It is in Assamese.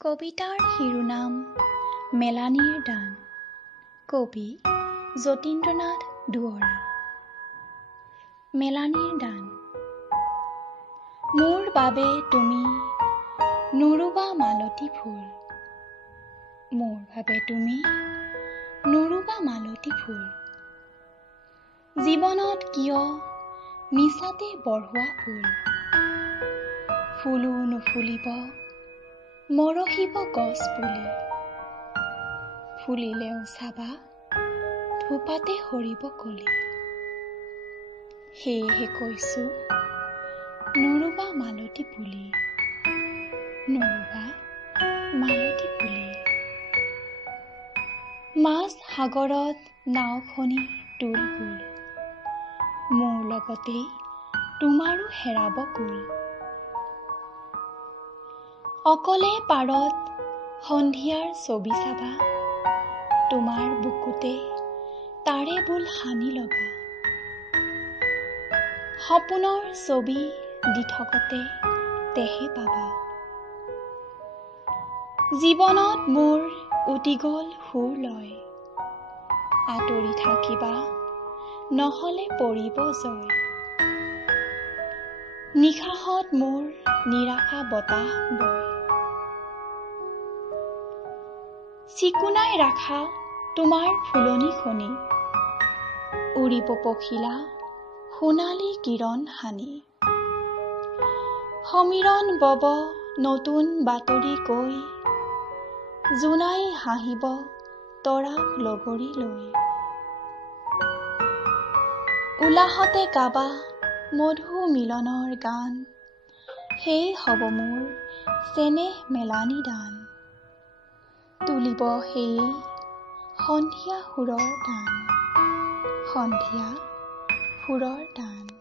কবিতাৰ শিৰোনাম মেলানীৰ দান। কবি যতীন্দ্ৰনাথ দুৱৰা। মেলানীৰ দান। মোৰ বাবে তুমি নুৰুবা মালতী ফুল, মোৰ বাবে তুমি নুৰুবা মালতী ফুল। জীৱনত কিয় মিছাতে বঢ়োৱা ফুল, ফুলো নুফুলিব মৰহিব গছ পুলি। ফুলিলেও চাবা ধোপাতে সৰিব কলি। সেয়েহে কৈছো নুৰুবা মালতী পুলি, নুৰুবা মালতী পুলি। মাছ সাগৰত নাওখনি তুলবুল, মোৰ লগতেই তোমাৰো হেৰাব কুল। অকলে পাৰত সন্ধিয়াৰ ছবি চাবা, তোমাৰ বুকুতে তাৰে বোল সানি ল'বা। সপোনৰ ছবি দি থকতে তেহে পাবা। জীৱনত মোৰ উটি গ'ল সুৰ লয়, আঁতৰি থাকিবা নহ'লে পৰিব জয়। নিশাহত মোৰ নিৰাশা বতাহ বয়, চিকুনাই ৰাখা তোমাৰ ফুলনিখনি, উৰিব পখিলা সোণালী কিৰণ সানি। সমীৰণ বব নতুন বাতৰি কৈ, জোনাই হাঁহিব তৰাক লগৰী লৈ। উলাহতে গাবা মধু মিলনৰ গান, সেয়ে হ'ব মোৰ চেনেহ মেলানী দান। তুলিব সেয়ে সন্ধিয়া সুৰৰ দান, সন্ধিয়া সুৰৰ দান।